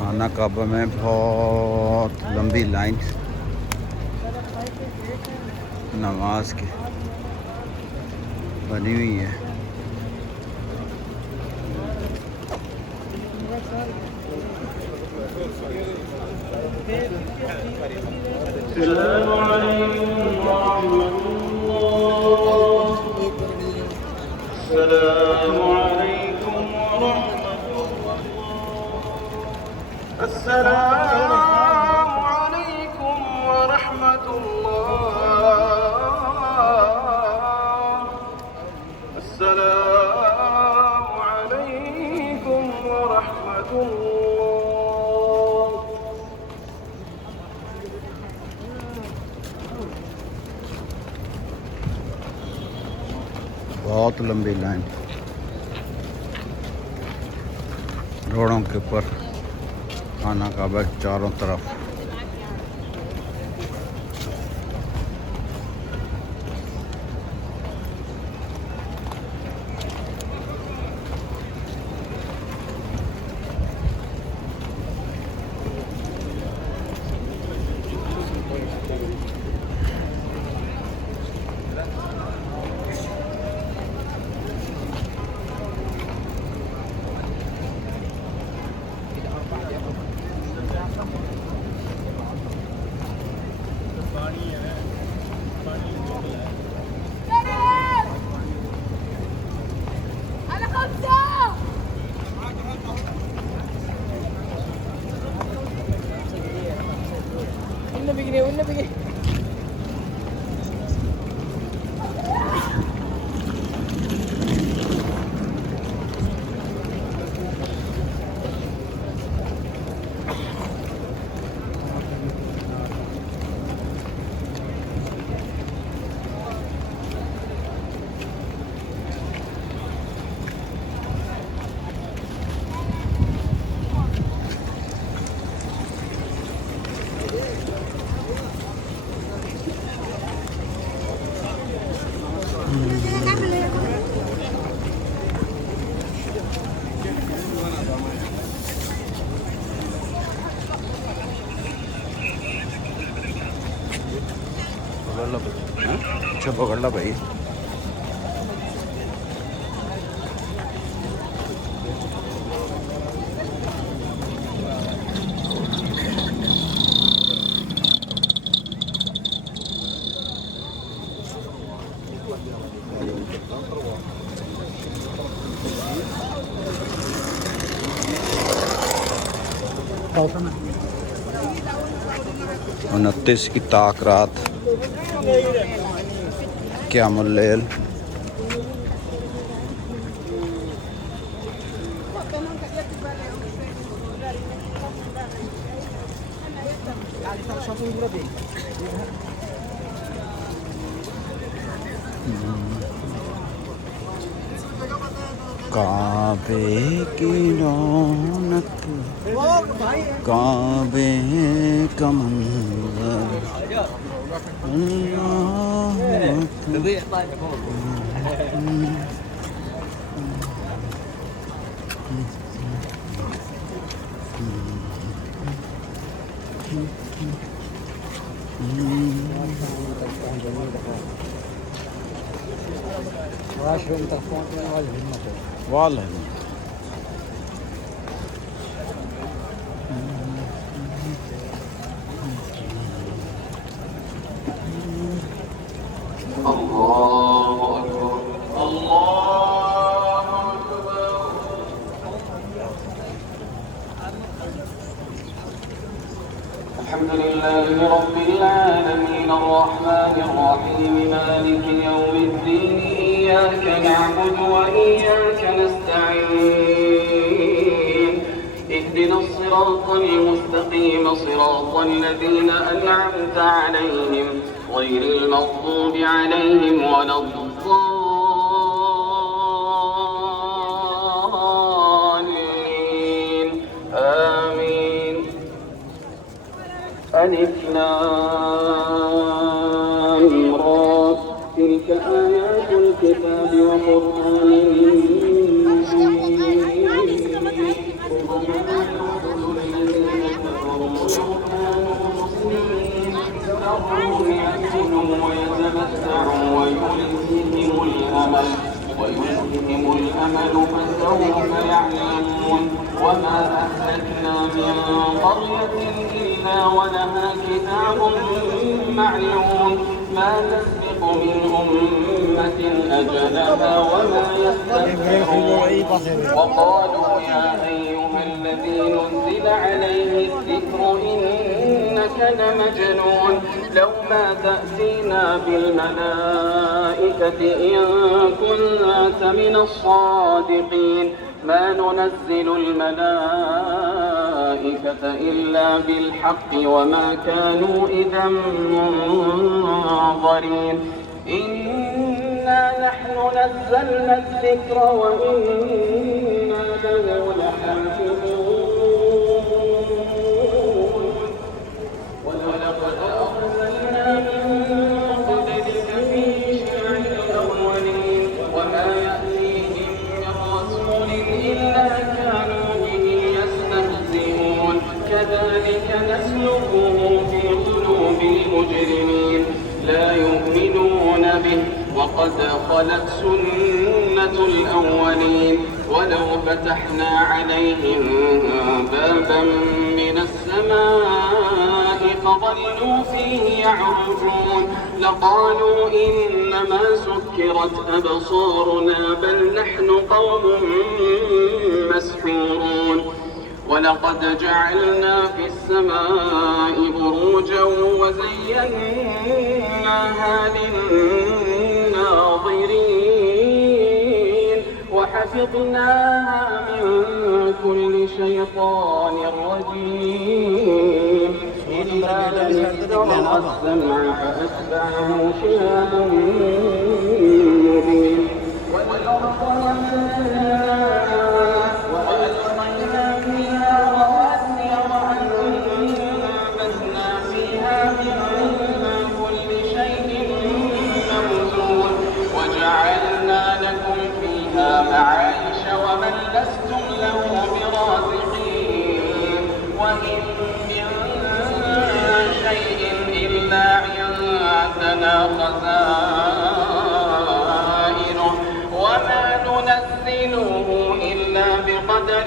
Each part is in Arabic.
खाना काबा में बहुत लंबी लाइन नमाज की बनी हुई है। अस्सलामु अलैकुम व रहमतुल्लाह। अस्सलामु अलैकुम व रहमतुल्लाह। बहुत लंबी लाइन रोडों के ऊपर खाना काबा चारों तरफ। والنبي अच्छा पकड़ ला भाई। उनतीस की ताकरात क़यामुल लैल। काबे की रौनक काबे का मंज़र वाले الحمد لله رب العالمين الرحمن الرحيم مالك يوم الدين إياك نعبد وإياك نستعين اهدنا الصراط المستقيم صراط الذين أنعمت عليهم غير المغضوب عليهم ولا الضالين آمين. ألف لام را تلك آيات الكتاب وقرآن مبين كانوا مسلمين ذرهم يأكلوا ويتمتعوا ويلههم الأمل فسوف يعلمون وما أهلكنا من قرية إلا ولها كتاب معلوم ما تسبق من أمة أجلها وما يستأخرون وقالوا يا أيها الذي نزل عليه الذكر إنك لمجنون لو ما تأتينا بالملائكة إن كنت من الصادقين ما ننزل الملائكة إلا بالحق وما كانوا إذا منظرين إنا نحن نزلنا الذكر وإنا له لحافظون ولقد أرسلنا من قبلك في شيع الأولين وما يأتيهم من رسول إلا كانوا به يستهزئون كذلك نسلكه في قلوب المجرمين لا يؤمنون به وقد خلت سنة الأولين ولو فتحنا عليهم بابا من السماء فظلوا فيه يعرجون لقالوا إنما سكرت أبصارنا بل نحن قوم مسحورون ولقد جعلنا في السماء بروجا وزيناها للناظرين وحفظناها من كل شيطان رجيم إلا من استرق السمع فأتبعه شهاب مبين والأرض وألقينا فيها رواسي وأنبتنا فيها من كل شيء موزون وجعلنا لكم فيها معايش ومن لستم له برازقين وإن من شيء إلا عندنا خزائنه وما ننزله إلا بقدر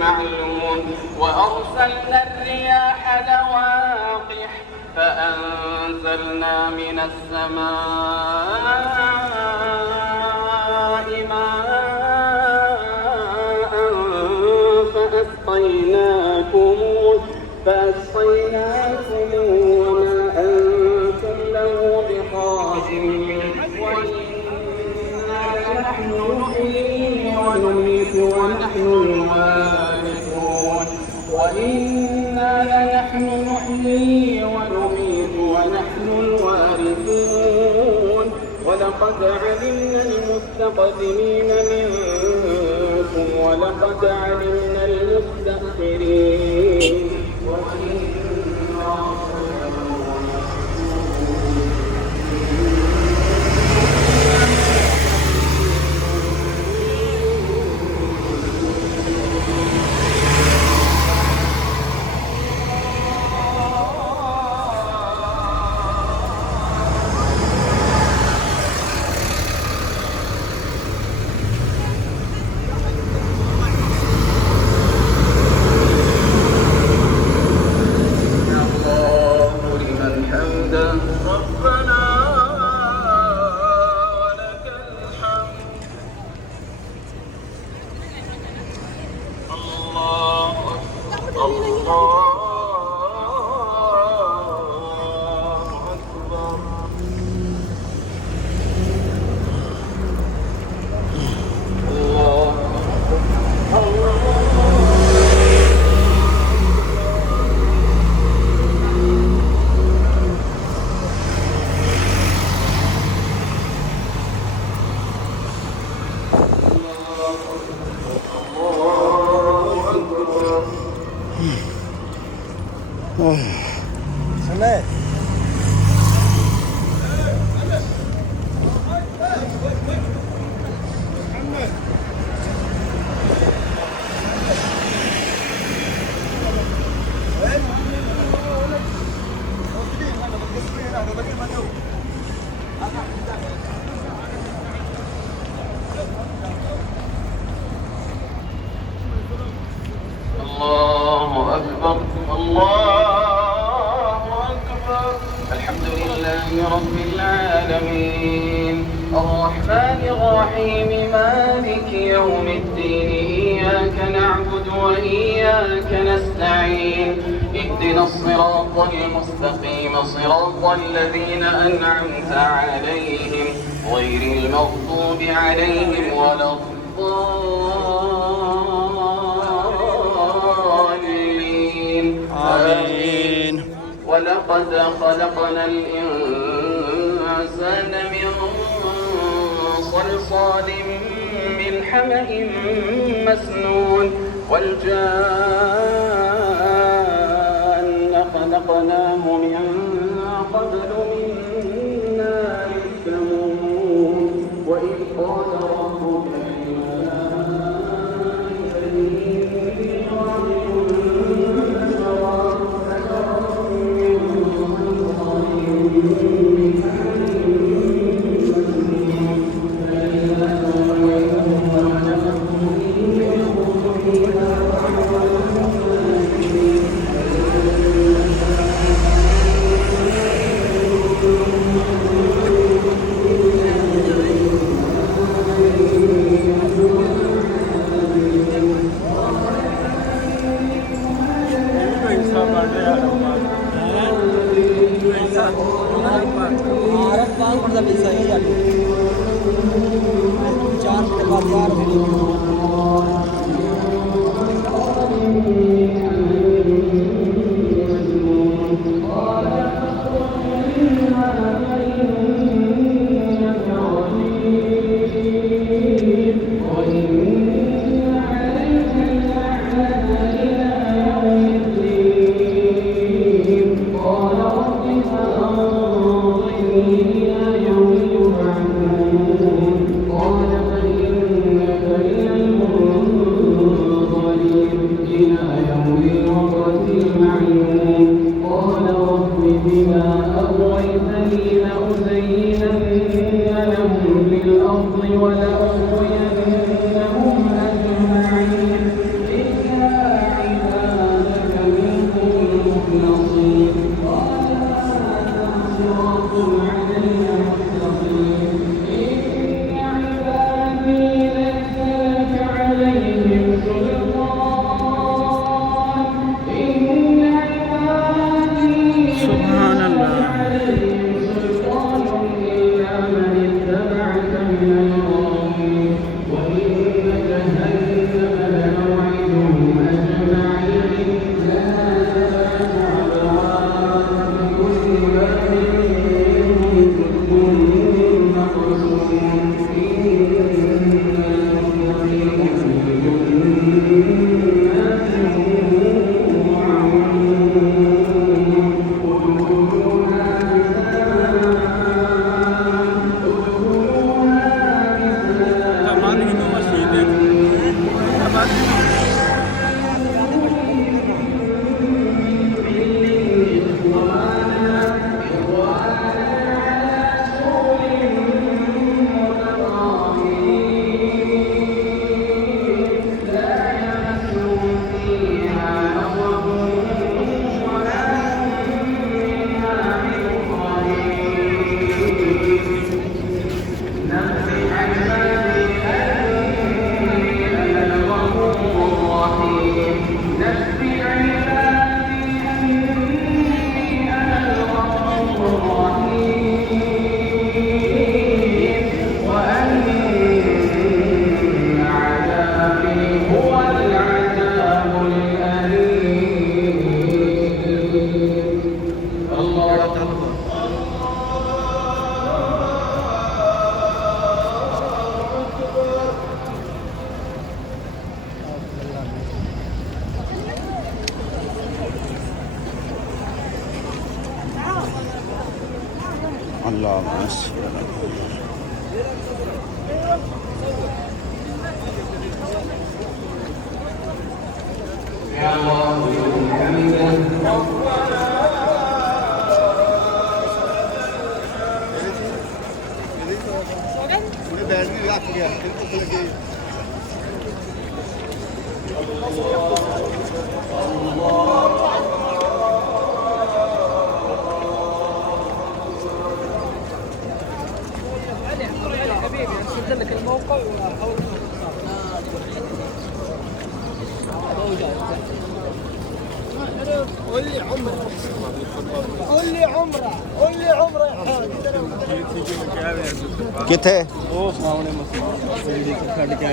معلوم وأرسلنا الرياح لواقح فأنزلنا من السماء ماء فأسقيناكم وما أنتم له بخازنين وإنا لنحن نحيي ونميت ونحن الوارثون ولقد علمنا المستقدمين منكم ولقد علمنا المستأخرين سلام. أكبر الله أكبر. الحمد لله رب العالمين الرحمن الرحيم مالك يوم الدين إياك نعبد وإياك نستعين اهدنا الصراط المستقيم صراط الذين أنعمت عليهم غير المغضوب عليهم ولا الضالين آمين. ولقد خلقنا الإنسان من صلصال من حمأ مسنون والجان خلقناه من قبل من نار السموم وإذ قال ربك اللهم صل على يا الله حمدا ਉਹਨੇ ਬੈਠ ਵੀ ਰੱਖ ਗਿਆ ਫਿਰ ਭੁੱਖ ਲੱਗੀ لك الموقع قول لي عمره قول لي عمره قول لي عمره يا حاج ਕਿੱਥੇ ਉਹ ਸਾਹਮਣੇ ਮਸਜਿਦ ਛੱਡ ਕੇ